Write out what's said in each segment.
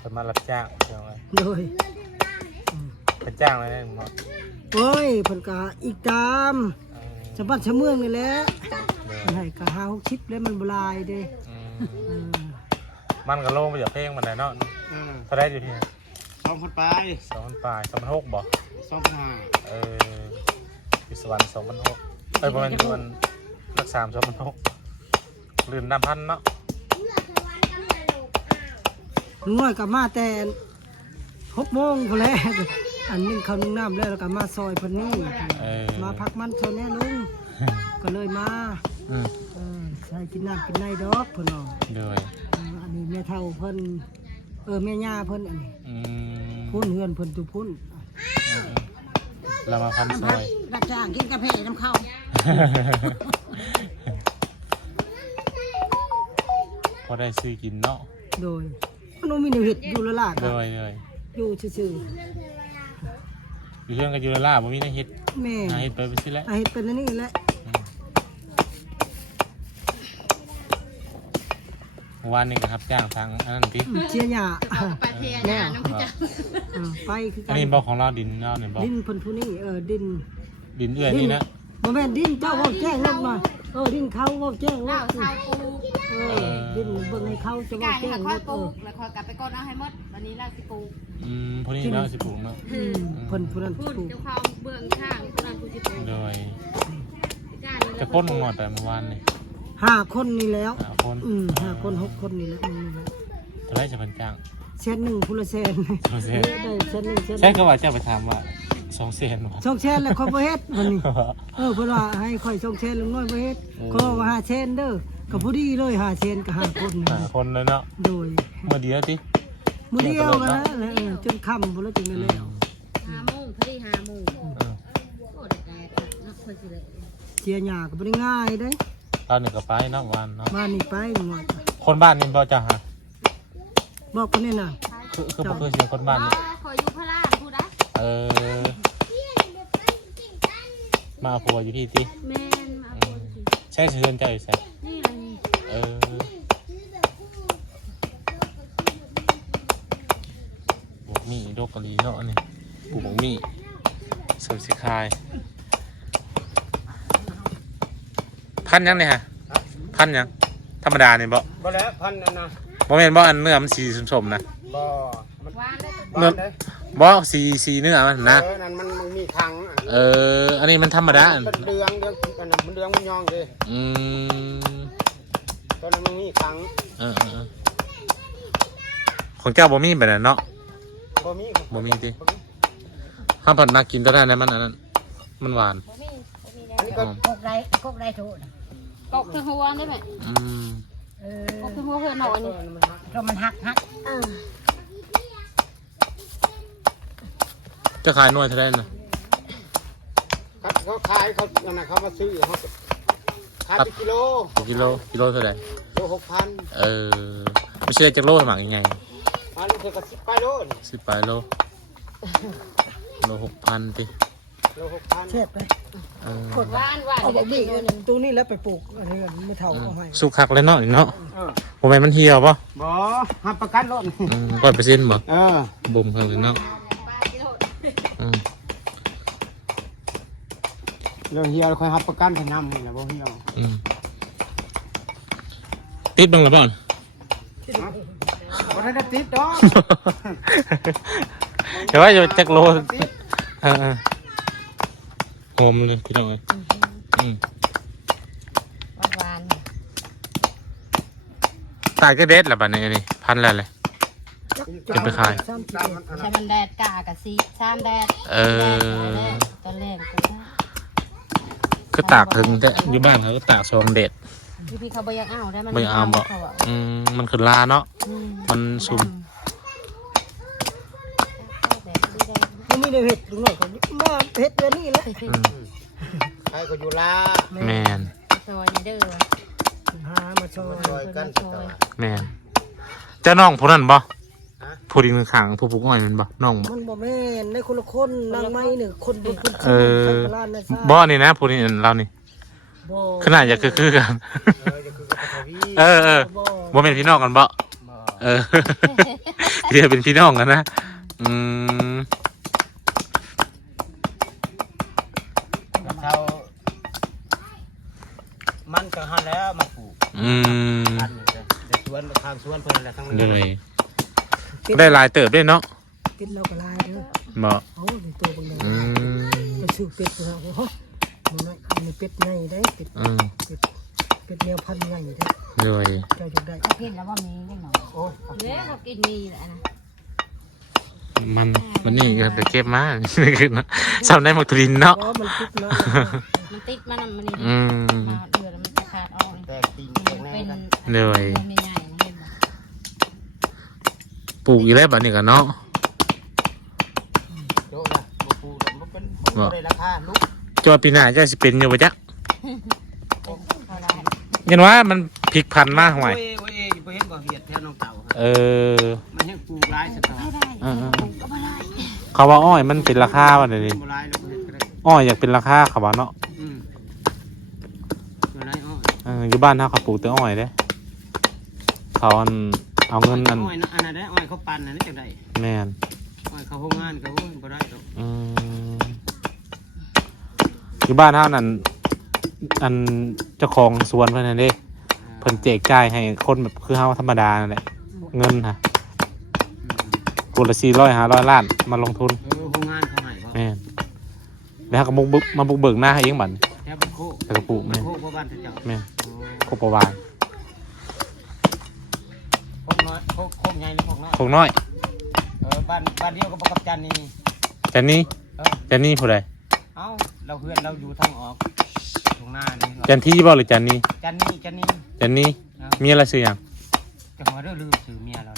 เป็นมารับจ้างเจ้าไง โดย เป็นจ้างอะไรเนี่ยหมอ โอ้ยเพิ่นก็อีกตามชาวบ้านชาวเมืองนี่แหละให้ก็50-60แล้วมันบ่หลายเด้มันก็โล่งไปจากเพลงมันไหนเนาะเขาได้อยู่ที่2,000 ปลาย 2,000 ปลาย2,600บ่2,500อยู่สวรรค์2,600ประมาณอยู่มันรักษา2,600ลืม1,000เนาะน้อยก็มาแต่6 โมงพุ่นแหละอันนึงเขานึ่งน้ำแล้วก็มาซอยเพิ่นนี่มาพักมันซอยแน่ลุงก็เลยมาใส่กินน้ำกินในดอกเพิ่นเอาด้วยอันนี้แม่เฒ่าเพิ่นแม่ย่าเพิ่นอันนี้พุ่นเฮือนเพิ่นตุพุ่นเรามาพันซอยรับจ้างกินกาแฟน้ำข้าวพอได้ซื้อกินเนาะโดยมันมีแนวเฮ็ดอยู่ละล่ะโดยอยู่ซื่ออยู่เรื่องกันอยู่ละล่ะบ่มีแนวเฮ็ดแม่เฮ็ดไปสิแล้วเฮ็ดเป็นอันนี้แหละวันนี้ก็รับจ้างทางอันนั้นติเชียร์หญ้าไปเทียหญ้าน้ำจังไปคืออันนี้บ่ของเราดินเนาะนี่บ่ดินเพิ่นผู้นี้ดินเอื้อยนี่นะบ่แม่นดินเจ้าเว้าแจ้งลงมาดินเขาเว้าแจ้งลงดินเบิ่งให้เขาจะเว้าแจ้งลงแล้วคอยกลับไปก้นเอาให้หมดวันนี้เราสิปลูกพวกนี้เราสิปลูกเนาะเพิ่นผู้นั้นปลูกเจ้าของเบื้องข้างผู้นั้นผู้สิปลูกโดยจะก้นลงหน่อยแต่เมื่อวานนี่5 คนนี่แล้ว5 คน5 คน 6 คนนี่แหละเท่าไรจะเป็นจ้าง1,000,000ผู้ละ100,000ได้1,000,000ใช่ก็ว่าเจ้าไปถามว่า200,000บ่200,000แล้วค่อยบ่เฮ็ดวันนี้เพิ่นว่าให้ค่อย200,000ลุงน้อยบ่เฮ็ดก็ว่า500,000เด้อก็พอดีเลย500,000ก็5 คน5 คนเลยเนาะโดยมื้อเดียวติมื้อเดียวกันแล้วจนค่ำบ่แล้วจึงได้แล้ว5 โมงพอดี5 โมงโอ้ได้เนาะค่อยสิเลยเสียหญ้าก็บ่ได้ง่ายเด้ตอนนี้ก็ไปเนาะวันเนาะบ้านนี่ไปหมดคนบ้านนี่บ่จ้ะฮะบอกคนนี้น่ะคือบ่เคยเสียคนบ้านนี่ขออยู่พระราชผู้ใดมาผัวอยู่ที่ติแม่นมาผัวอยู่ใช่เฮือนเจ้าอยู่ไสนี่ล่ะนี่บวกมีดอกกะลีเนาะนี่ปลูกบวกมีเสริมสิคายพันยังเนี่ยฮะพันยังธรรมดาเนี่ยบ่แล้วพันอันนะบ่แม่นบ่อันเนื้อมันสีสมๆนะบ่เนื้อบ่สีเนื้อมันนะนั่นมันมีทางอันนี้มันธรรมดามันเดืองอันนั้นมันเดืองมันยองดิตอนนั้นมันมีทางของเจ้าบ่มีแบบนั้นเนาะบ่มีติห้ามผัดมากินตัวได้นะมันอันนั้นมันหวานอันนี้ก็กกได้โถกกคือหัวได้ไหมกกคือหัวเพื่อนหน่อยนี่ก็มันหักจะขายหน่วยเท่าไหร่นะเขาขายเขาเขามาซื้อเขาขายกิโลเท่าไหร่โล 6,000ไม่ใช่จักโลหมักยังไงอันนี้ก็10 ปลายโล10 ปลายโล6,000ติโล 6,000แซ่บไปกดหวานเอาบ่มีตรงนี้แล้วไปปลูกอันนี้ไม่เท่าเอาให้สุกคักเลยเนาะเนาะบ่แม่นมันเหี่ยวบ่รับประกันโลด100%บ่บ่มเพิ่นเลยเนาะเรื่องเหี่ยวค่อยรับประกันให้นำนี่แหละบ่เหี่ยวติดบ้างล่ะบ่บ่ได้ติดดอกเดี๋ยวว่าจะจักโลหอมเลยพี่น้องเอ้ยหวานตายก็เด็ดล่ะบัดนี้นี่พันแล้วเลยจะไปขายใช้มันแดดกะกะซีชามแดดตอนแรกก็ตากถึงแต่อยู่บ้านเขาก็ตากซองเด็ดพี่เขาบ่ยังเอาได้มันบ่เอาบ่มันขึ้นลาเนาะมันซุ่มมันมีเห็ดตรงไหนของมาเห็ดเดือนนี้แหละใครก็อยู่ลาแม่นซอยเด้อหามาซอยกันแม่นเจ้าน้องผู้นั้นบ่ผู้ดินข้างผู้ปลูกอ้อยมันบ่น้องบ่มันบ่แม่นในคนละคนนางไม้1คนบ่คนบ่นี่นะผู้นี้เรานี่ บ่ ขนาดอยากคือกัน จะคือกับทวี เออ บ่ บ่เป็นพี่น้องกันบ่เออ เดี๋ยวเป็นพี่น้องกันนะม เขามันก็หันแล้วมาปลูก อืม อันนี้จะสวนทางสวนเพิ่นแหละทั้ง เล นั้น ยได้หลายเติบด้วยเนาะ เป็ดเราก็ลายเด้อ บ่ โอ้ยตัวบางอย่าง อืม ไปซื้อเป็ดมาโอ้โหมันน้อยอันนี้เป็ดใหญ่ได้เป็ด อืม เป็ดแนวพันธุ์ใหญ่ได้ เลย เจ้าจะได้ กินแล้วว่ามีนิดหน่อย โอ้ย เล็กก็กินมีแหละนะ มันนี่ก็จะเก็บมานี่คือเนาะสำได้หมกทรินเนาะ เพราะมันติดนะ มันติดมันมันนี่ อืม มาเดือดแล้วมันจะขาดออก แตกตีน มั แตก น แน่ เป็น กัน เลย ไม่ใหญ่เห็นไหม ปลูกอีแล้วบัดนี้กันเนาะ โดนละบ่ปลูกแล้วมันเป็นบ่ได้ราคาลูก จอปีหน้าจะสิเป็นอยู่บ่จ๊ะ เท่าไร ยันว่ามันพลิกพันมากห่วย โอ้ยบ่เห็นบ่เหียดแถวน้องเต่า เออ มันยังปลูกหลายสตอ ไม่ได้ ก็ไม่ได้ เขาว่าอ้อยมันเป็นราคาว่ะเดี๋ยวนี้ บ่หลายแล้วบ่เฮ็ดก็ได้ อ้อยอยากเป็นราคาเขาว่าเนาะ อืมบ่หลายอ้อย อยู่บ้านเขาปลูกแต่อ้อยเด้เขาเอาเงินนั่น อ้อยอันนั้นได้อ้อยเขาปั่นอันนั้นจังได๋ แม่น อ้อยเขาโรงงานเขาบ่ได้ดอก อืมอยู่บ้านเขานั่นอันเจ้าของสวนเพิ่นนั่นเด้เพิ่นแจกจ่ายให้คนแบบคือเฮาธรรมดานั่นแหละเงินค่ะคนละ400-500 ล้านมาลงทุน โรงงานเขาให้บ่ แม่นแล้วเขาก็มาบุกเบิกหน้าให้เองบัด แถวบ้านโคก แต่ก็ปลูก บ้า แม่ น น โคกบ่บ้านเจ้า แม่น โอ้ โคกประวาน โคกน้อยโคกใหญ่หรือโคกน้อย โคกน้อย บ้านเดียวกับกับจันนี่ จันนี่ เออ จันนี่ผู้ใด เอ้าเราเพื่อนเราอยู่ทางออกตรงหน้านี่ จันที่บ่หรือจันนี่ จันนี่ จันนี่มีอะไรซื้อหยัง จังหวะเรื่องลืมสื่อเมียเรา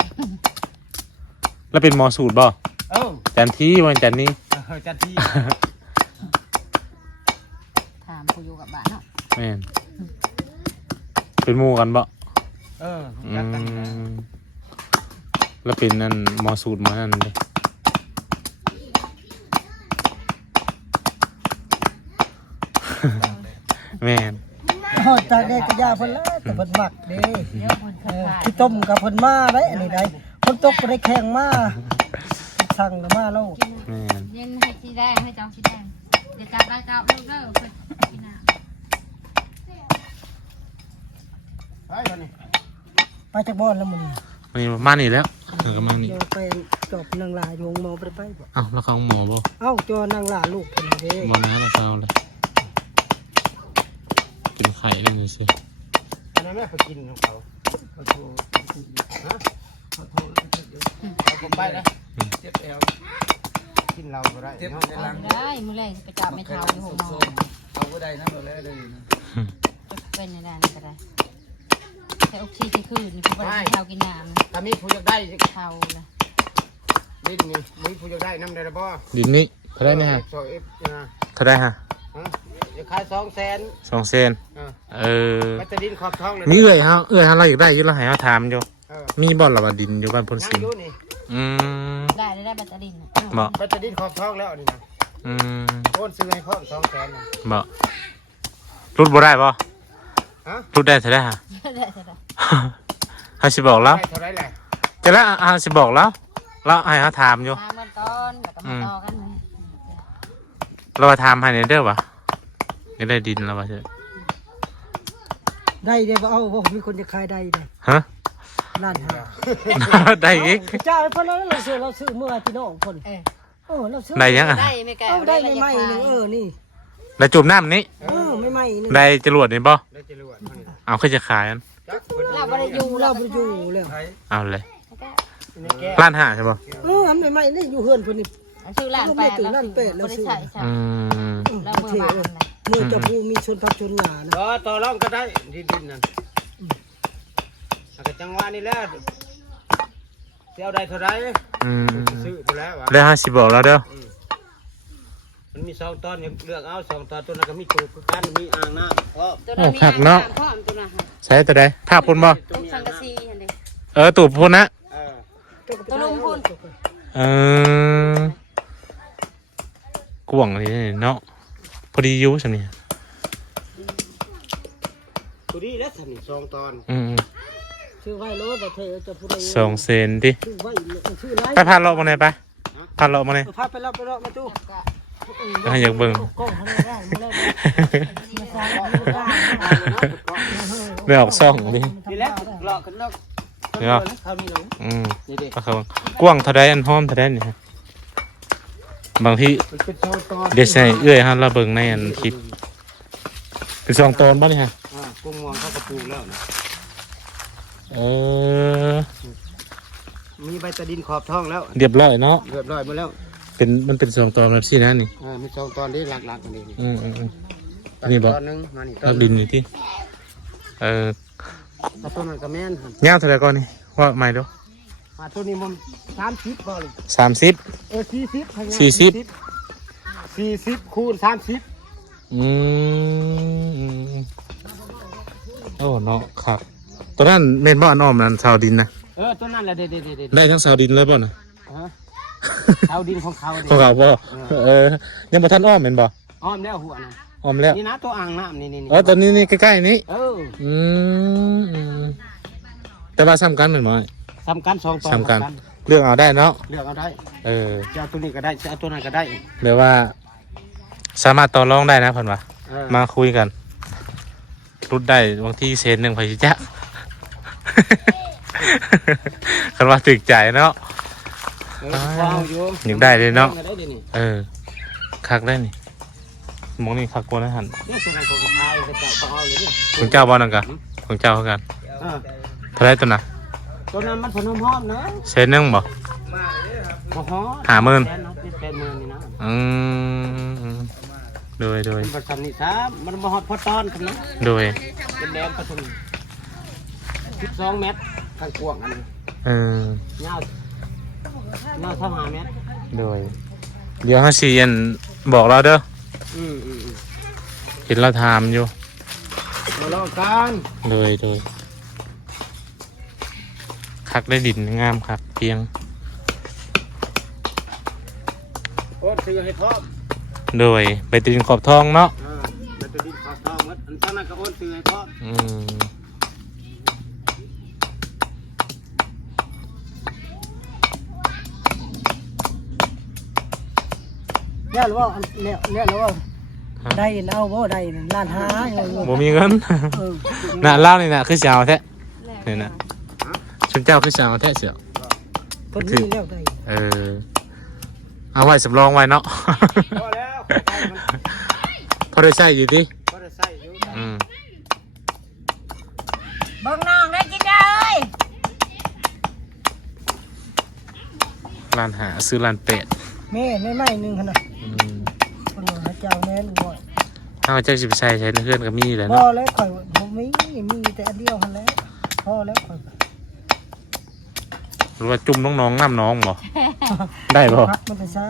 แล้วเป็นหมอสูตรบ่ เออ จันที่บ่จันนี่ จันที่ ถามผู้อยู่กับบ้านเนาะ แม่นเป็นหมู่กันบ่ เออ อื จักกัน มแล้วเป็นนั่นหมอสูตรหมานั่นเด้แม่น ฮอดตากแดดก็ยาเพิ่นแล้วแต่เพิ่นมักเด้ เดี๋ยวคนขาด ที่ต้มกับเพิ่นมาได้อันนี้ได้เพิ่นตกบ่ได้แข่งมาสั่งแล้วมาแล้ว แม่น เย็นให้สีแดงให้จองสีแดงเดี๋ยวจับได้จับเลิกเลิกไปกินน้ำ ไปตอนนี้ ไปจากบ้านแล้วมึง นี่มานี่แล้วเออก็มานี่ เดี๋ยวไปจอบนางลาอยู่หมอบ่ได้ไปบ่ เอ้าแล้วเขาหมอบ่ เอ้าจอนางลาลูกเพิ่นเด้ บ่นะแล้วเขาเลยกินไข่ได้มื้อซิ อันนั้นแม่ไปกินของเขาเขาโทรฮะเขาโทรเขาก็ไปนะเจ็บแอวกินเราก็ได้เนาะ ได้มื้อแรกไปจับไม่เท่าอยู่หัวหมอ เอาก็ได้นะเราแล้วได้นะ เป็นในด้านก็ได้แต่ออกซิเจนคืนนี่คือบ่ได้เท่ากินน้ำ ถ้ามีผู้อยากได้ เท่าเลย ดิ้นนี่มีผู้อยากได้น้ำได้ละบ่ ดินนี่เท่าได้เนี่ยฮะ โซเอฟนะ เท่าได้ฮะ จะขาย200,000 2เซนเออ ไปตะดินขอบท้องเลย มีเอื้อยเฮาเราอยากได้อยู่เราให้เฮาถามอยู่ เออ มีบ่อนละว่าดินอยู่บ้านพล นั่ สิ ง ง อยู่นี่ อืม ได้แบตเตอรี่ บ่ ไปตะดินขอบท้องแล้วนี่นะ อืม โอนซื้อให้พ่อ200,000นะ บ่รุดบ่ได้บ่ ฮะ รุดได้เท่าได้ฮะ ได้ เฮาสิบอกแล้ว ได้เท่าไรแหละ จะแล้วเฮาสิบอกแล้วเราให้เฮาถามอยู่ มาเมื่อตอนแล้วก็มาต่อกันเลย เราว่าถามให้ในเด้อวะนี่ได้ดินแล้ววะเจ้ ได้เด้บ่เอาบ่มีคนจะขายได้เด้ ฮะ ล้านห้า ได้อีก เจ้าให้เพิ่นแล้วเราซื้อเมื่อพี่น้องเพิ่นเราซื้อ ได้ยังอ่ะ ได้ไม่ไกล เอาได้ใหม่ๆนึงนี่ ได้จุ่มน้ำนี้ ใหม่ๆนึง ได้จรวดนี่บ่ ได้จรวดมานี่ เอาขึ้นจะขายอัน จักเพิ่น เราไม่ได้อยู่ เราบ่อยู่แล้ว เอาเลย ในแก้ Ừ, ล้านห้าใช่ป่ะ อันใหม่ๆนี่อยู่เฮือนเพิ่นนี่ ซื้อล้านแปดแล้วไม่ได้ใช่ใช่ อืม แล้วเมื่อวานนะ เมื่อจะผู้มีชนพักชนหนานะ ต่อรองก็ได้ดินนั่นแต่จังหวะนี้แล้วเสียได้เท่าไร อืม ซื้อไปแล้ววะ ได้50บอกแล้วเด้อ มันมี2ตอนเลือกเอา2ตอนตัวนั้นก็มีตูคือกันมีอ่างน้ำเพราะ ตัวนั้นมีอ่างน้ำพร้อมตัวนั้น ใช้ตัวใดภาพพุ่นบ่ ต้องสังกะสีเห็นดิ ตูบพุ่นนะ ตัวลุงพุ่น กวางนี่เนาะพอดีอยู่ซั่นนี่ ตัวนี้แล้วสนิท2 ตอน ชื่อไว้โลแต่เธอจะพูดอะไร 2 เซนดิ ชื่อไว้ชื่อไร ไปพาเลาะมาเลยไปพาเลาะมาเลย พาไปรอบมาตู้ ให้อยากเบิ่ง กล้องให้ได้มาเลยมาสร้างได้ ไม่ออกซ่องดิ นี่แหละหลอกกันเนาะ เนาะ เขามีหลงนี่ดิ ก็คือกว้างเท่าใดอันหอมเท่าใดนี่ฮะบางที มันเป็น2 ตอน เดี๋ยวใส่เอื้อยฮะเราเบิ่งในอันคลิปเป็น2 ตอนบ่นี่ฮะ กุ้งงวงเขากระปูแล้วนะ มีใบตะดินขอบท้องแล้ว เรียบร้อยเนาะ เรียบร้อยหมดแล้ว มันเป็น2 ตอนแบบซี่นะนี่ มี2 ตอนที่หลักๆกันนี่ นี่บ่ ตอนนึงมานี่ตอ รั น กดินอยู่ที่ตัวนั้นก็แม่น ยาวเท่าไหร่ก่อนนี่ว่าใหม่เด้อ ตัวนี้มัน30บ่เลย 30 40คูณ30 โอ้เนาะครับตัวนั้นเมนบ่อนอ้อมนั่นชาวดินนะ ตัวนั้นแหละเด็ด ได้ทั้งชาวดินเลยบ่น่ะ เอาดินของเขา ของเขาบ่ยังบ่ทันอ้อมแม่นบ่ อ้อมแล้วหัวนะ อ้อมแล้ว นี่นะตัวอ่างน้ำนี่ ตัวนี้นี่ใกล้ๆนี้ ม แต่ว่าซ้ำกันแม่นบ่ สำคัญ2 ตอน ซ้ำกันเรื่องเอาได้เนาะ เลือกเอาได้ จะเอาตัวนี้ก็ได้จะเอาตัวนั้นก็ได้ เรียกว่าสามารถต่อรองได้นะเพิ่นว่ามาคุยกันรุดได้บางทีเซนหนึงไผสิจ๊ะ คันว่าถึกใจเนาะ อยากได้เลยเนาะ คักได้นี่มองนี่คักกว่านะหันของเจ้าบ่นั่นกะของเจ้าเขากันเท่าไรตัวน่ะ ตัวนั้นมันพนมหอมเนาะ เซนหนึงบ่ บ่ฮอ 50,000 80,000นี่นะ โดย มันบ่ซ้ำนี่ซะมันบ่ฮอดพอตอนกันนะ โดย เป็นแดนปทุม12 เมตรทางกว้างอันนี้ยาว25 เมตร โดยเดี๋ยวให้ซีอันบอกเราเด้อ เห็นเราถามอยู่ รอกัน โดยคักได้ดินงามครับเพียง โอ้ซื้อให้พร้อม โดยไปตีนขอบทองเนาะ มันจะดินขอทองมัดอันนั้นก็โอนซื้อให้พร้อม เนี่ยหรือว่าเนี่ยหรือว่าได้เอาบ่ได้ล้านห้า บ่มีเงิน น่ะเล่านี่น่ะคือสาวแท้นี่น่ะชุนเจ้าคือสาวแท้เสียว คนนี้แล้วได้ เอาไว้สำรองไว้เนาะ พอแล้ว พอได้ใช้อยู่ดิ พอได้ใส่อยู่ บังน้องได้กินได้ ร้านหาซื้อร้านเป็ด แม่ไม่หนึ่งขนาดคนหาเจ้าแม่ลูกบ่อย ถ้าเจ้าสิไปใช้ในเพื่อนก็มีแหละ พอ เนาะ แล้วข่อยผมมีแต่อันเดียวกันแล้วพอแล้วข่อย หรือว่าจุ่มน้องๆน้ำน้องบ่ได้บ่ พักมันจะใช้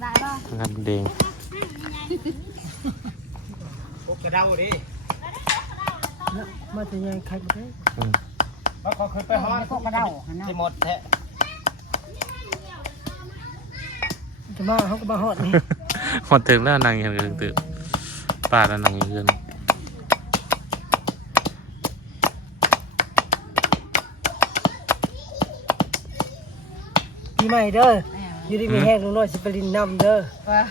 ได้ป่ะ งานเดง พวกกระเดาดิ มาจะยังใครมาได้ ว่าเขาเคยไปฮอด พวกกระเด้านะ ที่หมดแท้ จะมาเขาก็มาฮอดนี่ หมดถึงแล้วนางยังตื่นป้าแล้วนางยังเงิน ปีใหม่เด้ออยู่ดีมีแห้งลุงน้อยสิไปลินน้ำเด้อ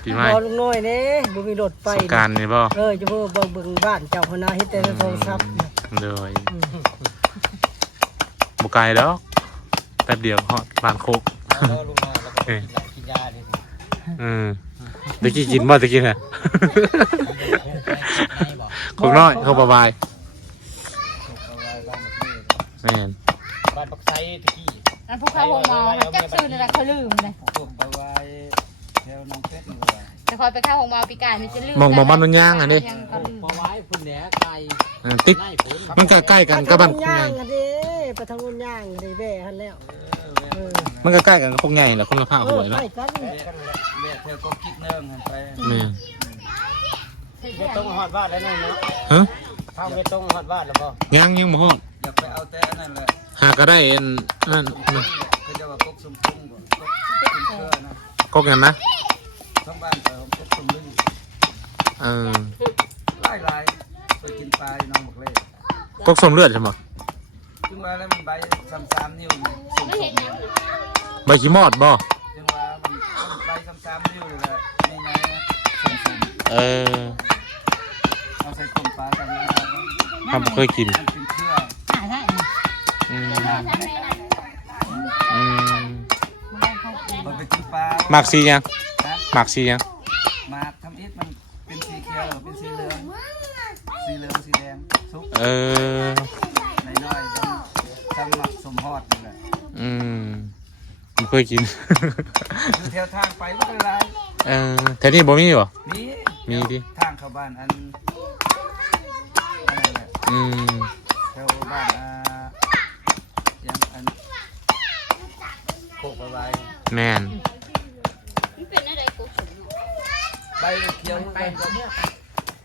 ปีใหม่ พอลุงน้อยเนี่ยบ่มีรถไป สงกรารนี่บ่ จะเบิ่งบ้านเจ้าคณะเฮ็ดแต่โทรศัพท์ โดยบ่ไกลดอกแป๊บเดียวฮอดบ้านโคก แล้วลุงน้อยแล้วก็กินยาดิ ตะกี้กินบ่ตะกี้น่ะคงน้อยเขาบายแม่น บ้านปักไซตะกี้ แล้วพวกเขาหงมาจักซื้อนี่แหละเขาลืมเลย พวกไปไว้แถวน้องเพชรนี่ว่า แต่คอยไปเข้าหงมาปีกายมันจะลืม มองมันย่างอันนี้ พอไว้พุ่นแหนไก่ ติ๊กมันก็ใกล้กันกับบ้านโคก ย่า ใหญ่ งอันนี้ไปทางนู้นย่างอันนี้แว่หันแล้ว มันก็ใกล้กันกับโคกใหญ่แหละคนละภาคหวย ใก เนาะ ล้กัน แม่เธอก็คิดเนิ่งไป แม่น ไม่ต้องฮอดบ้านแล้วนั่นเนาะ ฮะ เข้าไม่ต้องฮอดบ้านแล้วบ่ ยังบ่ฮอด อยากไปเอาแต่นั่นแหละ หาก็ได้อันนั่น เขาจะว่ากกสมพุงบ่กกสมเชื่อนะ กกหยังนะ ส ทั้งบ้านก็พบสมลึง หลายไปกินปลาน้องบอกเลย กกสมเลือดใช่ไหม จึงว่าแล้วมันใบ3 นิ้วสูง ไม่เห็นยัง ใบขี้มอดบ่ จึงว่ามันใบ3 นิ้วเลยแหละนี่ไงสูงเอาใส่ต้มปลากันนะ ทำเคยกิน มันเป็นเครือ ได้ มันไปกินปลา หมักสียัง นะ หมักสียัง มาทำอิฐมันเป็นสีเขียวเป็นสีเหลืองสีแดงสุกน้อยๆทำหมักสมฮอดนี่แหละ ผมเคยกิน อยู่แถวทางไปไม่เป็นไร แถวนี้บ่มีบ่ มี ดิ ทางเข้าบ้านอันอะไรแหละแถวบ้านยังอันโคกอะไร แม่น มันเป็นอะไรกูสม ใบเขียวใบเขียว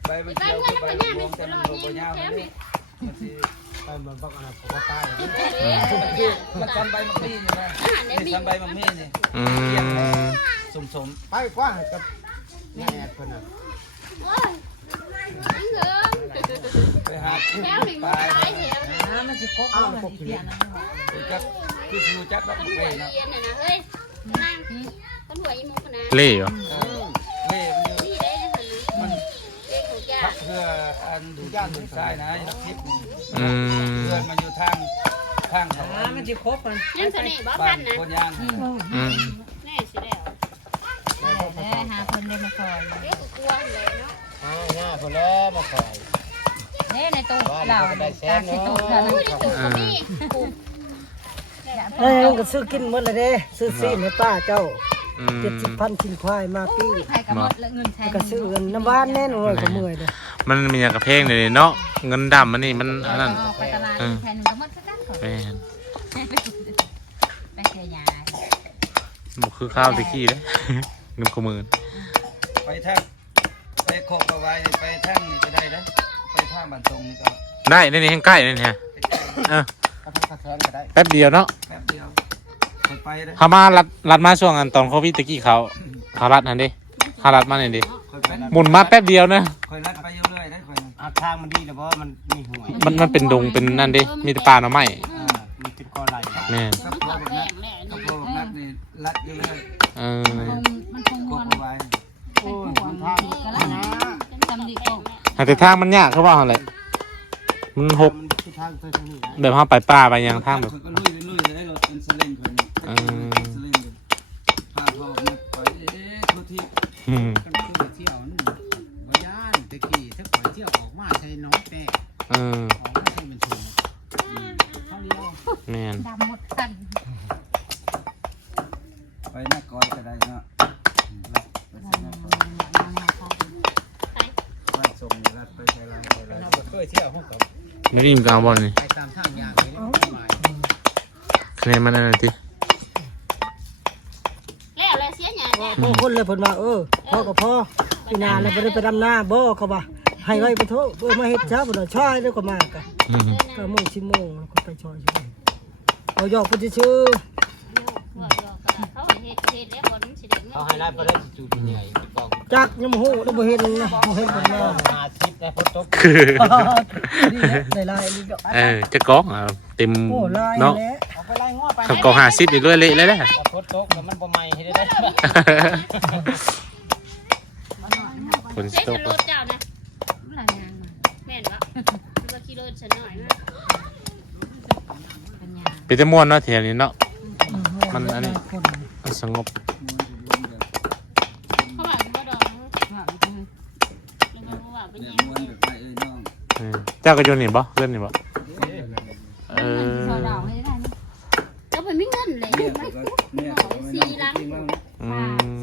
ใบเขียวใบรวมแต่มันโบยาวนี่มันสิใบมันบักอันนั้นก็ตายมันทำใบมะมี่นี่นะนี่ทำใบมะมี่นี่สมไปกว้างกับแม่คนน่ะไปหาปลามันสิครบมันครบอยู่จักคือสิจักแบบเว้ยเนาะ เย็นน่ะนะเฮ้ยนั่งคนหัวอีมุกนะ เล่เหรอ เล่มัน นี่ได้นะมันเองของยา เพื่ออันดูด้านดูซ้ายนะนักทิพย์นี่ อื เพื่อน ม มันอยู่ทางเขามันจะครบมัน ยังเสน่ห์บ่ บ้า พั น นนะ คนยาง แน่สิแล้วหาคนได้มาคอยเรียกกลัวเลยเนาะ ง่ายคนแล้วมาคอย เน่ในตู้เราการที่ตู้เราในตู้ก็มี ก็ซื้อกินหมดเลยเด้ซื้อซีนให้ป้าเจ้า70,000กินควายมาปิ้ง ใครกับหมดเงินแทน ก็ซื้อเงินน้ำบ้านแน่นอนก็เมื่อยเด้อ มันมีอย่างกระเพงเลยเนาะเงินดำมันนี่มันอันนั้น ไปตลาดแทนหนึ่งก็หมดสักกันก่อน แม่น ไปเสียยา บ่คือข้าวตะกี้เลย เงินขมือ ไปทางไปโคกเอาไว้ไปทางนี่ก็ได้นะไปทางบ้านตรงนี่ก็ ได้ในนี้ใกล้ๆนี่ฮะ ก็ทางกระเทือนก็ได้ แป๊บเดียวเนาะ แป๊บเดียวไปเลย เขามารัดมาช่วงอันตอนโควิดตะกี้เขารัดนั่นดิเขารัดมาเนี่ยดิ คอยไป หมุนมาแป๊บเดียวนะ คอยลัดไปเรื่อยๆได้คอยทางมันดีแล้วเพราะมันมีห่วย มันเป็นดงเป็นนั่นดิมีแต่ป่าหน่อไม้ มันเป็นก้อนไหล แม่น กับโคกนัดกับโคกนัดนี่ลัดเรื่อย มันคง ๆโค มว ก น เอาไว้ โอ้ยมันทางก็แล้วนะจำดีก็ แต่ทางมันยากเขาว่าอะไรมันหก มันคือทางเธอทางนี้ แบบเขาไปป่าไปยังทางแบบ ก็ลุยเลยได้รถอินซูลินคนนี้อินซูลินพาพ่อมาไปทุกที่ กันคือเที่ยวนี่บ่ย่านตะกี้ถ้าปล่อยเที่ยวออกมาใช้น้องแต่ออกมาใช้มันสูงเขาเดียว แม่น ดำหมดกัน ไปหน้าก้อยก็ได้เนาะไปหน้าก้อยรัดส่งรัดไปใช้ไร เราบ่เคยเที่ยวห้องกับ ไม่ได้ยินกลางบอลนี่ ไปตามทางยากเลยนี่หมาย คะแนนมันอะไรที แล้วอะไรเสียหยาเนี่ย บางคนเลยเพิ่นว่าพ่อกับพ่อพี่นาแล้วบ่ได้ไปดำนาบ่เขาว่าให้ไว้ไปโทษมาเฮ็ดช้าบ่ได้ช่วยแล้วก็มากะก็โมง10โมงก็ไปช่วยสิเอายอกเพิ่นชื่อ เขาเฮ็ดแล้วคนสิได้เงิน เขาให้ได้ไปได้จุดใหญ่บอก จักยังบ่ฮู้แล้วบ่เห็นนะบ่เห็นเพิ่นมา 50แต่ฝนตก นี่ได้ลายนี่ดอก จะก้องเต็ม โอ้ลาย เนาะ แล้ว เอาไปไล่ง้อไป ขับกอง50นี่เรื่อยเละเลยแหละ ฝนตกแล้วมันบ่ใหม่ให้ได้ ฝน เสีย ต ฉั ก นรถเจ้านะแม่นวะคือว่าขี่รถฉันหน่อยนะ เป็นแต่ม่วนเนาะแถวนี้เนาะมันอันนี้มันสงบ เขาบอกว่าดอกแล้วก็ว่าเป็น เนี่ย ยัง ม้วนแบบไปน้อง เจ้าก็อยู่นี่บ่เพื่อนนี่บ่ ซอยดาวให้ได้นี่แล้วเพิ่นมีเงินเลย เนี่ย ไม่ ก็เนี่ยสี่ลัง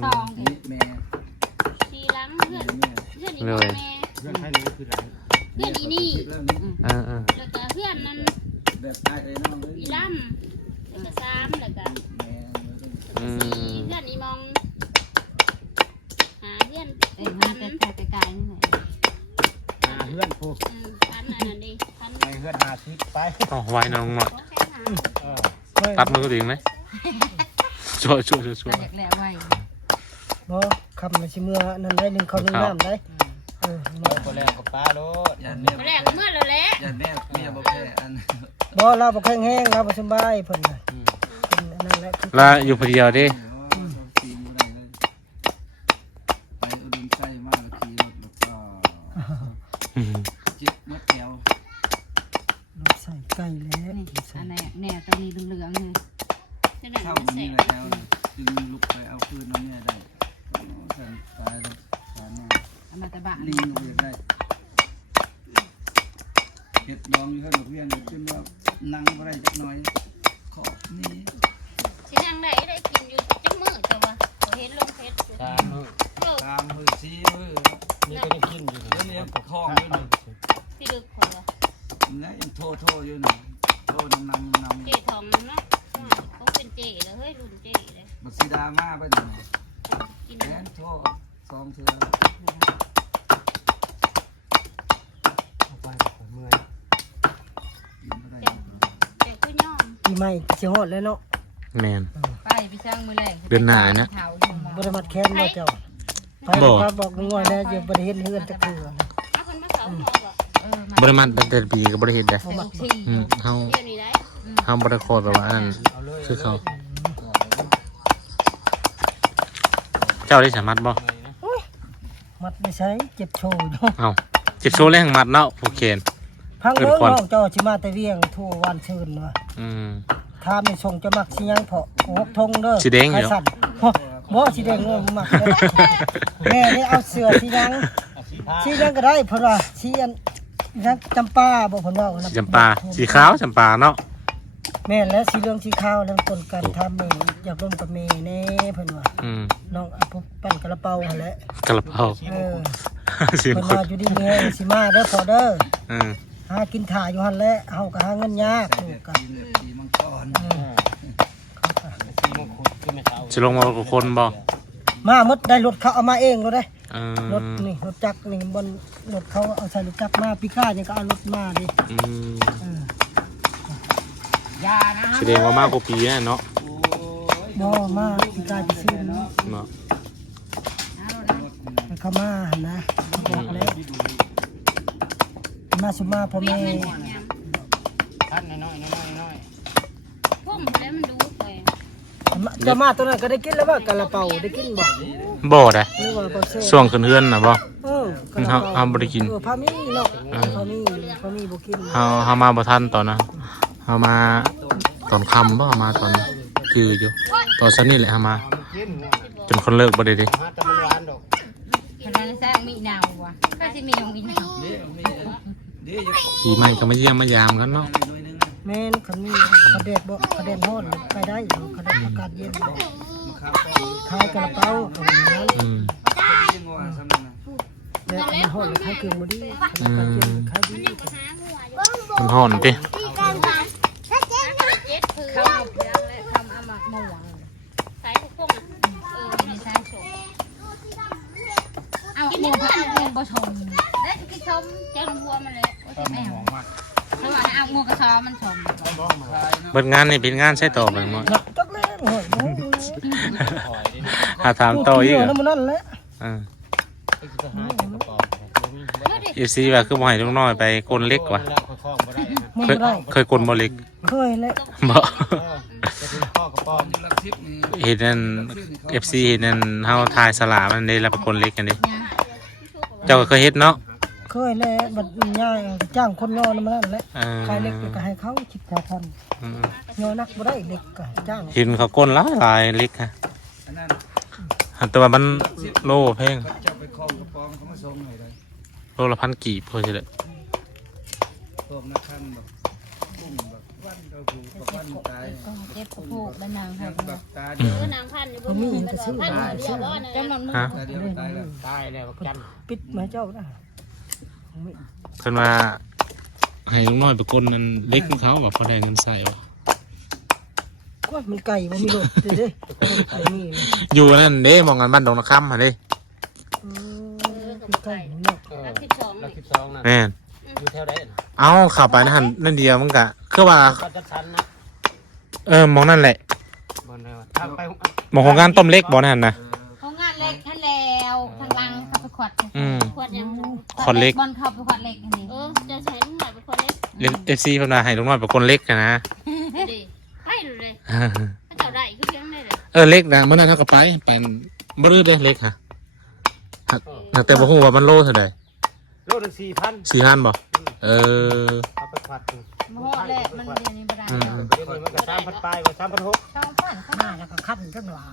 ซอง นี่แม่ 4หลังเพื่อนอีแม่ เรื่องแค่นี้คือหลัง เพื่อนอีนี่ เรื่องนี้ แล้วก็เพื่อนนั้น แบบตายเลยน้องเลย อีล่ำแล้วก็3แล้วก็ แม่ 4เพื่อนอีมองหาเพื่อนพัน เพื่อนผู้ พันอันนั้นดิพัน ในเพื่อน50ไป อ๋อไว้น้องหน่อย โอเคหา ตัดมือตัวเองเลยช่วย อยากแลไว้ บ่ คำมันสิเมื่อนั่นได้หนึ่งเขาหนึ่งน้ำได้มา บ่แล้วก็ป้าโลด ยันแม่ แรกก็เมื่อแล้วแหละ ยันแม่เมียบ่แพ้อัน บ่เราบ่แข็งแห้งเราบ่สบายเพิ่นน่ะนั่นแหละคือ แล้วอยู่ผู้เดียวดิ ไปอุดมใจมากขี่รถแล้วก็จิบมัดแถว รถใส่ไก่แล้ว อันไหนแน่ตัวนี้เหลืองๆนี่นั่นแหละ เท่า มัน นี้ แส แหละแล้วจึงลุกไปเอาคืนน้ำเนี่ยได้สันตายแล้วตายแน่ เอามาแต่บ้าน ลิงก็ได้เห็ดดองอยู่ข้างหลังเวียงจนว่านั่งบ่ได้จักหน่อยขอนี่ สินั่งได้กินอยู่จักมื้อจ้ะว่าบ่เห็นลงเฟซ ตามมือ ตามมือซีมือ นี่ก็ยังกินอยู่ แล้วเนี่ยคล้องอยู่นี่ สิดึกคนว่า แล้วยังโทอยู่นี่โทนำ เจทอมเนาะเขาเป็นเจแล้วเฮ้ยรุ่นเจเลย บักซีดามาไปนี่ กิน แอนโทสองเทื่อ เอาไปเมื่อย กินบ่ได้ แต่คือย่อม ปีใหม่สิฮอดแล้วเนาะ แม่น ไปช่างมื้อแรง เดือนหน้านะ บ่ได้มัดแขนบ่เจ้าไปบอกง่อยๆนะอย่าบ่ได้เฮ็ดเฮือนจักเทื่อ เอาคนมาเสาหมอบ่ บ่ได้มาตั้งแต่ปีก็บ่ได้เฮ็ดเด้ เสาที่ เฮา เดี๋ยวนี้ได้ บ่ได้คอยแบบว่าอันนั้นคือเขา เจ้าได้สามารถบ่ มัดไม่ใช้เจ็บโชว์อยู่ เอ้าเจ็บโซ่แรงมัดเนาะผู้เคน พัง เกิ เบิ่ ด ง ควัน น้องเจ้าสิมาแต่เวียงทั่ววันเชิญว่า อืม ถ้าไม่ส่งจะมักสิยังเพาะหกทงเด้อ สีแดงอยู่ ไอ้สั่นบ่สีแดงงงมักเด้อแม่นี่เอาเสื้อสียังสียังก็ได้เพิ่นว่าสีอันยังจำปาบ่เพิ่นว่า สีจำปาสีขาวจำปาเนาะ แม่นแล้วสีเหลืองสีขาวแล้วคนกันทำแม่อยากร่วมกับแม่แน่เพิ่นว่า อืม น้องเอาปั้นกระเป๋าหั่นแหละ กระเพรา เออ เสียง เพิ่น คน ว่าอยู่ดีแม่สิมาเด้อพอเด้อ อืม หากินถ่าอยู่หั่นแหละเฮาก็หาเงินยากลูกก็ กินแบบสีมังกร สีมงคลคือไม่เท่า สิลงมากับคนบ่ มาหมดได้รถเขาเอามาเองก็ได้ เอ รถนี่รถจักรนี่บนรถเขาเอาใส่รถจักรมาปีก้านี่ก็เอารถมาดิ อืม เออย านะ แสดงว่ามากกว่าปีน่ะเนาะ บ่มาปีก้าจะซื้อเนาะ เนาะ ให้เขามาหั่นนะบอกแล้วมาสุมาพ่อแม่ พัดน้อย พุ่มแล้วมันดูไป จะมาตัวนั้นก็ได้กินแล้วว่ากะละเปาได้กินบ่ บ่ได้ หรือว่าเปาเซ่ ช่วงขึ้นเฮือนน่ะบ่ เออกะละเปา เอาบ่ได้กิน พามีเนาะพามีบ่กิน เฮามาบ่ทันตอนนั้นเฮามาตอนค่ำบ่มาตอนจืออยู่ตอนซันนี่แหละเฮามา กิน เป็นคนเลิกบ่ได้ดิ มาแต่มันหวานดอก ขนาดสร้างมีนาวว่ะก็สิมีของมีนาว นี่อยู่ ปีใหม่ก็มาเยี่ยมมายามกันเนาะ หน่อยนึง แม่นคันนี้เขาแดดบ่เขาแดดร้อนไปได้อยู่เขาแดดอากาศเย็นบ่ มันข้าวก็ ขายกะละเปาเขาว่าอย่างนั้น อืม ยังว่าสำนักนะ แล้วมันร้อนขายเกินบ่ดีอากาศเย็นขายดี มันฮ้อนติ เจ็ดคือเขาเอาแล้วทำเอามาหม่วงใส่ทุกพวกอ่ะไม่ใช่โฉมเอาหมูผัดหมูผสมแล้วกินชมเจ้าหัวมันเลยว่าจะไม่เอาเพราะว่าเอาหมูกระซอมันชม เบิดงานนี่เป็นงานใช้ต่อไปหมด หนักจักเลยโอ้ย หาถามต่ออีก แล้ อ่ะ วมันนั่นแหละ FC ว่าคือบ่ให้ลูกน้อยไปกลเล็กว่ะ มัน เคย บ่ได้ เคยกลบ่เล็ก เคยแล้ว บ่ พ่อกระป๋อม อยู่ลักทิพย์นี่ เห็นนั่น FC เห็นนั่นเฮาถ่ายสลามันได้รับกลเล็กกันดิเจ้าก็เคยเฮ็ดเนาะ เคยแล้วบัดย่ายจ้างคนย่อนั่นมันนั่นแหละ เออ ขายเล็กก็ให้เขาคิดค่าทัน อืม ย่อนักบ่ได้เล็กก็จ้าง เห็นเขากลหลายเล็กฮะ อันนั้น แต่ว่ามันโลแพง เขาจะไปคล้องกระป๋องเขามาส่งหน่อยได้ โลละพันกีบพอสิแหละ พวกนักขันแบบกุ้งแบบวันเราผูกแบบวันตาย เจ็บกระโปงเป็นนางค ยั รั ง บ แบบตาเดียวน างพันอยู่บ บ่ น มี มือ แต่ซื้อ พัน มา เดี ซื้ ย อ วว่าจำนวนมือ ฮะ ตาเดียวตายแล้ว ตายแล้วกัน ปิดมาเจ้านะ เพิ่นว่าให้ลูกน้อยไปกลนั่นเล็กของเขาว่าพอได้เงินใส่ว่ะ ก็มันไก่บ่มีรถเด้ไก่นี่ อยู่นั่นเด้มองกันบ้านดงนาคำหั่นเด้ ไก่เนาะ รักที่สอง รักที่2นั่น แม่น อยู่แถวใด เอาขับไปนะหั่นนั่นเดียวมันก็คือว่า ก็จะทันนะ มองนั่นแหละ บ่ได้ว่าทางไป มองของงานต้มเล็กบ่นั่นน่ะ ของงานเล็กนั่นแหละ วัด ขวดยัง ขวดเล็ก บอลเข้าไปขวดเล็กอันนี้ จะใช้ลูกหน่อยเป็นคนเล็ก FC เพิ่นว่าให้ลุงน้อยเป็นคนเล็กนะ ดิไปเลยถ้าเจ้าได้คือยังได้เลย เล็กนะมื้อนั้นเฮาก็ไปเป็นบ่ลือเด้เล็กฮะแต่บ่ฮู้ว่ามันโลเท่าใด โลนึง4,000 4,000บ่เออ เอาไปผัดดู หม้อแรกมันเดี๋ยวนี้บ่ได้ เดี๋ยวนี้มันก็3,000ปลายกว่า3,600 ช่องพันข้างหน้าแล้วก็คั้นจังหวะ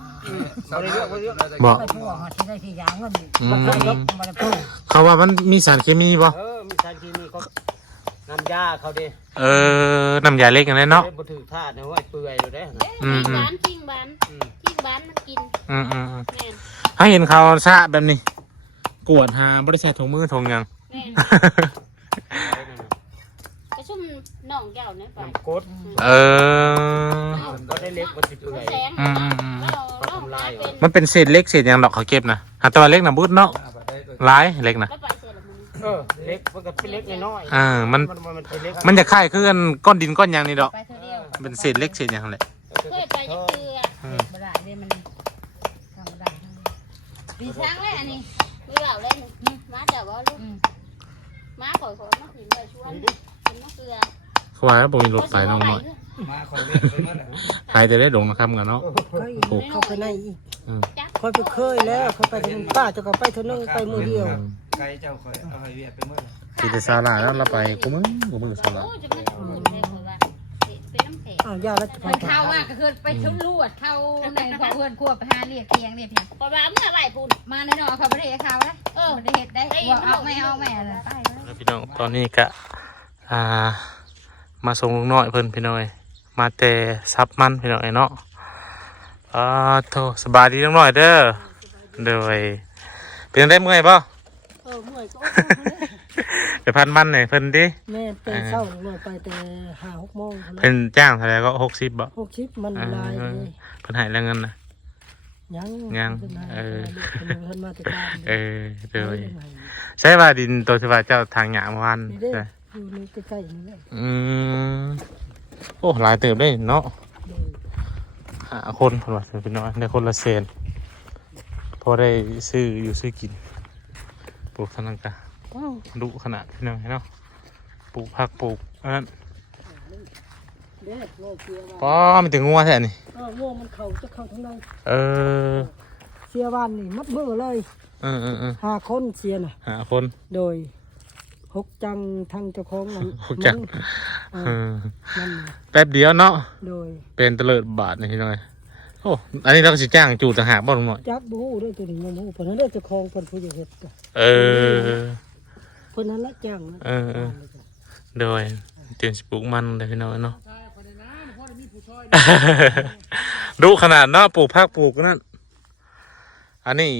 บ่ได้เยอะบ่ได้เยอะ บ่ ไปทั่วหอดที่ได้ที่ยางเงิน อืม บ่ได้พูด เขาว่ามันมีสารเคมีบ่ มีสารเคมีก็น้ำยาเขาดิ น้ำยาเล็กอันนั้นเนาะ บ่ถือธาตุนะว่าเปื่อยอยู่เด้ ทิ้งบ้านมันกิน อืม แม่น ถ้าเห็นเขาซะแบบนี้ กวดหาบริษัทถุงมือถุงหยัง แม่นกระชุ่มน่องแก้วเนี่ยไป น้ำกด Ờ. บ่ได้เล็กบ่สิเปื่อย แสงเราเป็น มันเป็นเศษเล็กเศษหยังดอกเขาเก็บนะหาแตัวาเล็กนะบุดเนาะหลายเล็กนะ แล้วไปเสร็จแล้วมึง เล็กมันก็เป็นเล็กน้อย มัน มันเป็นเล็ก มันจะคล้ายคือกันก้อนดินก้อนหยังนี่ดอก ไปเท่าเดียว เป็นเศษเล็กเศษหยังแหละ เคยไปจะเกลือ บ่ได้เด้มันทำบ่ได้ปีช้างเลยอันนี้ ไม่เหล่าเล่นม้าเจ้าว่าลูกม้าข่อยมาถึงเลยชวนเป็นมะเกลือ เขาว่าบ่มีรถไปน้องหน่อย มาคอยเล่นไปเมื่อไหร่ ไปจะได้ลงนะครับกันเนาะ เข้าไปในอีกค่อยไปเคยแล้วค่อยไปถึงป้าจะก็ไปเท่านึงไปมือเดียว ไกลเจ้าคอยเอาให้เวียดไปเมื่อไหร่ ที่จะซาลาแล้วเราไปกูมึงซาลา โอ้จะไม่ถึงเลยคนว่าเป็นน้ำแข็ง อ้าวยาแล้วจะ เพิ่นเข้ามากก็คือไปชุนลวดเข้าในขอเพื่อนครัวไปหาเรียกเพียงเรียกเพียง พอบ้าเมื่อไหร่ปุ่น มาในนอเขาบ่ได้เข้าได้บ่ได้เฮ็ดได้ว่าเอาไม่เอาแม่เลยไปเลย พี่น้องตอนนี้ก็มาส่งลุงน้อยเพิ่นพี่น้อยมาแต่ซับมันพี่น้อยเนาะโธ่สบายดีลุงน้อยเด้อโดยเป็นได้เมื่อยป่ะ เมื่อยก็ ไปพันมันหน่อยเพิ่นดิ แม่แต่เช้าหน่อยไปแต่5-6โมง เพิ่นจ้างเท่าไหร่ก็60บ่ 60มันลายเลย เพิ่นให้แล้วเงินนะ ยังเพิ่นมาติดตาม โดยใช้ว่าดินตัวที่ว่าเจ้าทางหยาเมื่อวาน นี่เด้อยู่นี่ใกล้ๆนี่แหละ โอ้หลายเติบได้เนาะ5 คนเพิ่นว่าพี่น้อยได้คนละเซนพอได้ซื้ออยู่ซื้อกินปลูกทางนั้นกะดุขนาดพี่น้อยเนาะปลูกผักปลูกอันนั้น เด้โง่เสีย ป้อมันถึงงัวแท้นี่ โง่มันเข้าจะเข้าทางใด เสียวันนี่มัดมือเลย 5 คนเสียน่ะ 5 คน โดย6จังทางเจ้าของนั่น 6จัง นั่น แป๊บเดียวเนาะ โดย เป็นเตลิดบาทนี่พี่น้อยโอ้อันนี้เราก็สิจ้างจูดต่างหากบ่ลุงน้อย จักบ่ฮู้เด้อตัวนี้บ่ฮู้เพิ่นนั้นเด้อเจ้าของเพิ่นผู้อยู่เฮ็ดจ้ะ เพิ่นนั้นละจ้างนะ โดยเตียนสิปลูกมันเลยพี่น้อยเนาะ ดุขนาดเนาะปลูกผักปลูกนั่นอันนี้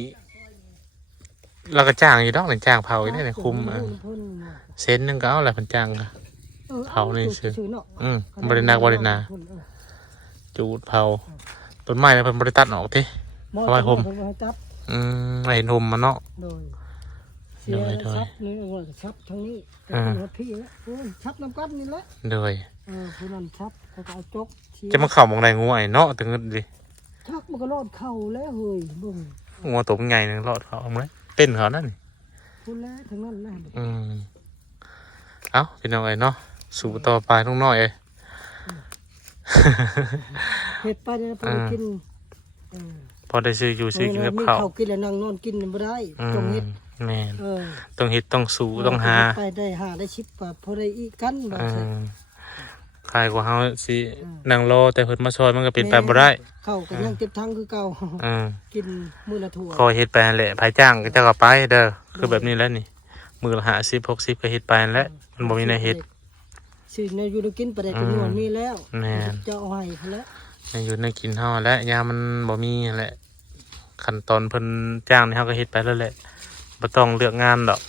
เราก็จ้างอยู่ดอกหนึ่งจ้างเผาอยู่ได้ในคุมเซนนึงก็เอาอะไรพันจ้างค่ะเผานี่ซื้อบริณาจูดเผาต้นไม้เนี่ยเป็นบริตัดออกทีเอาไว้ห่มไม่เห็นห่มมันเนาะ โดยเสียชับนี่ว่าชับทางนี้เป็นพี่นะชับน้ำกัดนี่แหละ โดย ผู้นั้นชับเขาก็เอาจก จะมาเข่ามองใดงูไอ้เนาะถึงดิ ชักมันก็รอดเข่าแล้วเฮ้ยบุ้ง งูตัวใหญ่หนึ่งรอดเขาเอาไหมเป็นเขานั่น พูดแล้วถึงนั้นนะ เอ้าเป็นยังไงเนาะสู่ต่อไปน้องน้อยเอ้ เห็ดไปเนี่ยพอกิน พอได้ซื้ออยู่ซื้อกินกับข้าว เขากินแล้วนั่งนอนกินไม่ได้จงเห็ด แม่นต้องเฮ็ดต้องสู้ต้องหา ไปได้หาได้ชิปแบบพอได้อีกกันแบบ ขายกว่าเฮาสินั่งรอแต่เพิ่นมาซอยมันก็เป็นไปบ่ได้ เข้าก็ยังเก็บทั้งคือเก่ากินมื้อละถ้วย คอยเฮ็ดไปนั่นแหละภายจ้างก็จะก็ไปเด้อคือแบบนี้แหล้วนี่มื้อละ50 60ก็เฮ็ดไปนั่นแหละมันบ่มีแนวเฮ็ด สิในอยู่กินไปได้เป็นนวลมีแล้ว แม่น จะเอาให้เพิ่นแล้ว ในอยู่ในกินเฮาและยามมันบ่มีนั่นแหละขั้นตอนเพิ่นจ้างนี่เฮาก็เฮ็ดไปแล้วแหละบ่ต้องเลือกงานดอก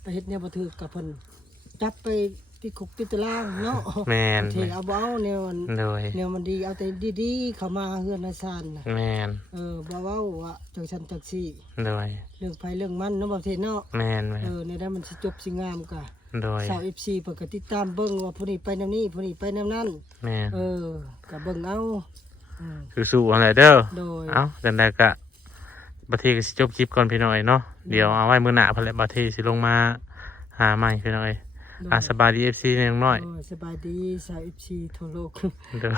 ไปเฮ็ดเนี่ยบ่ถือกับเพิ่นจับไปที่คุกที่ตารางเนาะ แม่น เทเอาเบาแนวมัน โดย แนวมันดีเอาแต่ดีๆเข้ามาเฮือนในซานน่ะ แม่น บ่เว้าว่าจังซั่นจังซี่ โดย เรื่องไผเรื่องมันเนาะบ่เทศเนาะ แม่น ในนั้นมันสิจบสิงามกะ โดย ชาว FC เพิ่นก็ติดตามเบิ่งว่าผู้นี้ไปแนวนี้ผู้นี้ไปแนวนั้น แม่น ก็เบิ่งเอา สู้ๆอะไรเด้อ โดย เอ้าจังได๋ก็ บัดทีก็สิจบคลิปก่อนพี่น้อยเนาะเดี๋ยวเอาไว้มื้อหน้าเพิ่นแหละบัดทีสิลงมาหาใหม่พี่น้อยสบายดี FC น้องน้อย สบายดีสาว FC ทั่วโลก เด้อ